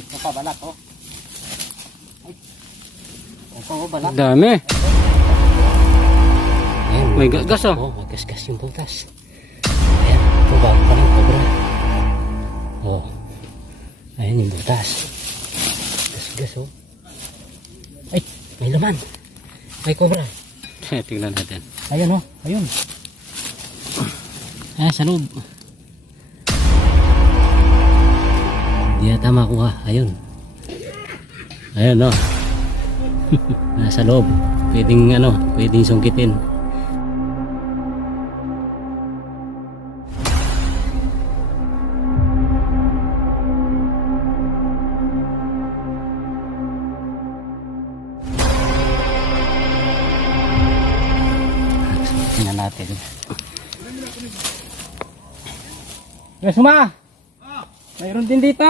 Ay, napabalat oh. Ay. Ito balat. Dami. Ayan, May gas oh. Oh, magasgas yung butas. Ayan, ito bago pa ng cobra. Oh. Ayan yung butas. Gasgas oh. Ay, may laman. May cobra. Tingnan natin. Ayan oh, ayun. Ah, sa loob. Hindi yata makuha. Ayun. Ayun oh. Nasa loob. Pwedeng pwedeng sungkitin. Tingnan natin. Suma! Mayroon din dito.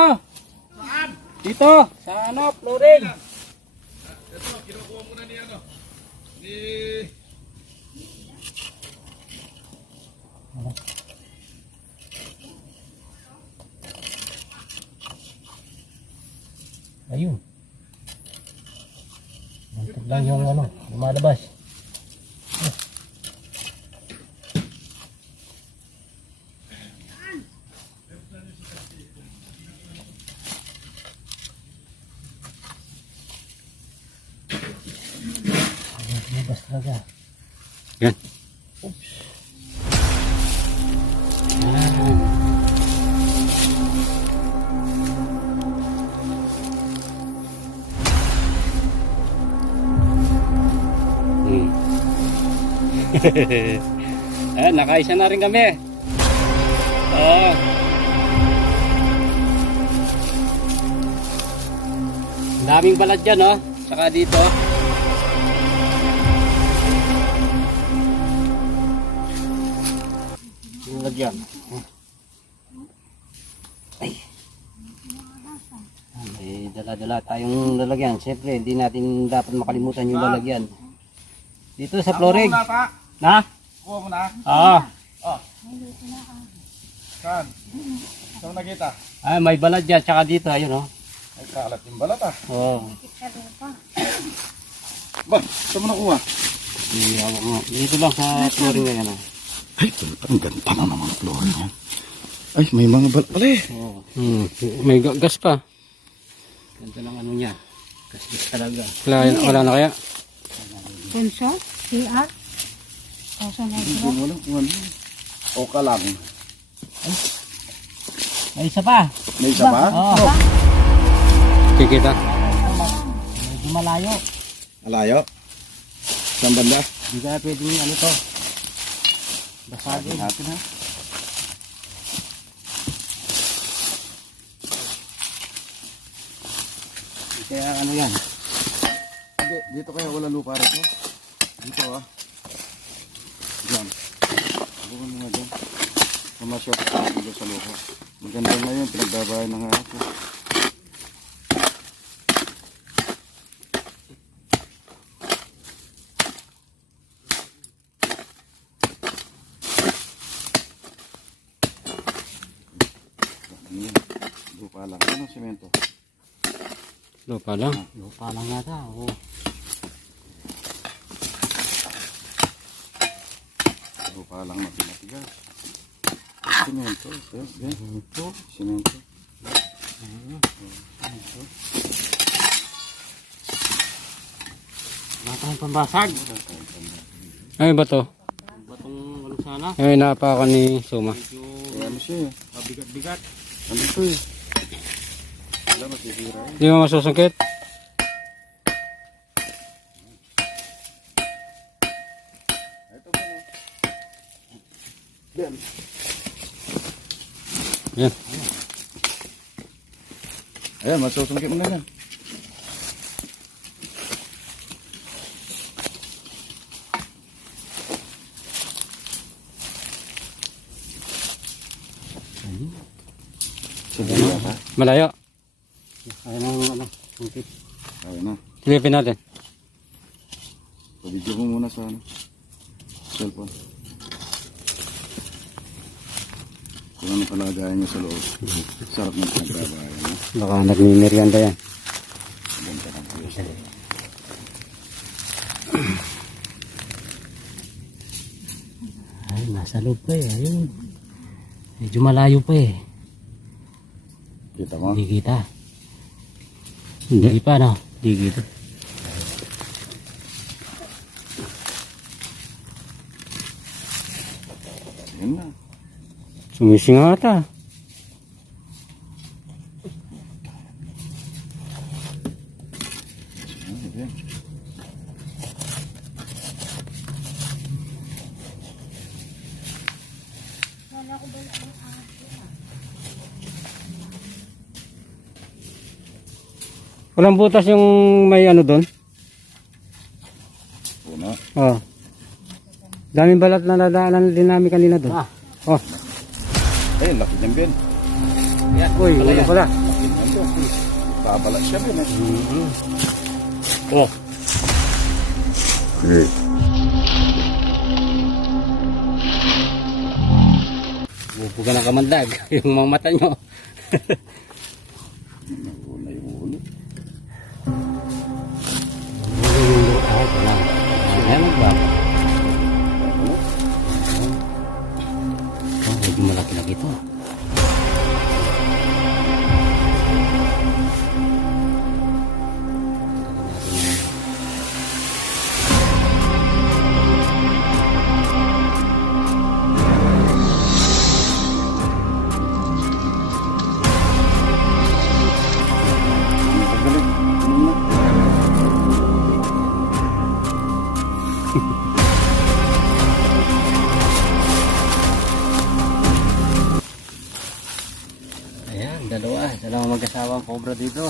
Saan? Dito. Sa flooring. Ito, kinukuha muna ni Ayun. Bantog lang yung lumalabas. Lumabas talaga. Yan. Ayan, nakaisa na rin kami. Oo. Daming balat dyan, oh. Saka dito. Yung lagyan. Ay. May dala-dala tayong lalagyan. Siyempre, hindi natin dapat makalimutan yung lalagyan. Dito sa flooring. Na? Kuha mo na. Oo. Saan? Saan nakita? Ah, may balad dyan. Tsaka dito, ayun oh. Ay, kalat yung balat ah. Oo. Ba, saan mo nakuha? Dito lang sa flooring na yan oh. Ay, ang ganda na naman ang flooring yan. Ay, may mga balat pala eh. Oo. May gas pa. Ganda lang niya. Kasgas talaga. Wala na kaya? Bunso? CR? Kaso na Hindi ito. mo alam kung ano. O ka lang. May isa pa. May isa pa? Oo. Kikita. Medyo malayo. Malayo. Saan banda? Hindi kaya pwedeng to. Basagin. Natin ha. Kaya yan. Hindi, dito kaya wala lupa rin mo. Dito ah. Diyan. Bukan mo nga dyan. Mamasya ko dito sa lupa. Maganda nga yun, pinagbabayan na nga ako. Lupa lang. Ano semento? Lupa lang. Lupa lang yata. Oo. Lupa lang matigas. Semento. Semento. Semento. Wala tayong pambasag. Ay, bato. Batong sana. Ay, napaka ni Suma. Medyo Ano siya eh. mabigat-bigat. Ano ito eh. Wala masisira eh. Hindi mo masusungkit? Ito ba no? Yan. Yan. Ayan, masusungkit mo na yan. Sige ha. Malayo. Ayun ang sungkit. Ayun na. Silipin natin. Pabidyo mo muna sa cellphone. Kung ano palagayan niyo sa loob. Sarap ng pagkabayan. Baka nagmimerienda yan. Ay, nasa loob pa eh. Ayun. Medyo malayo pa eh. Kita mo? Hindi kita. Hindi pa, no? Hindi kita. Yun na. Sumisinga ata. Walang butas yung may ano doon. Puno. Oh. Daming balat na nadaanan din namin kanina doon. Ah. Oh. Eh, laki niyang Ben. Yan. Uy, wala pala. Laki niyang Ben. Babalat siya Ben. Oh. Eh. Bubuga ng kamandag. Yung mga mata nyo. Ulay ulo. Ay, wala. Ay, magbaba. Oh, medyo malaki-laki ito. Galing. Ano na? Ayan, dalawang mag-asawang cobra dito.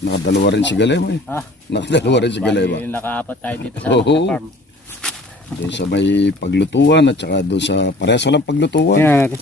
Nakadalawa rin si Galema eh. Ha? Nakadalawa rin si Galema. Bali, nakaapat tayo dito sa Oo. farm. Doon sa may paglutuan at saka doon sa parehas lang paglutuan. Tingnan natin.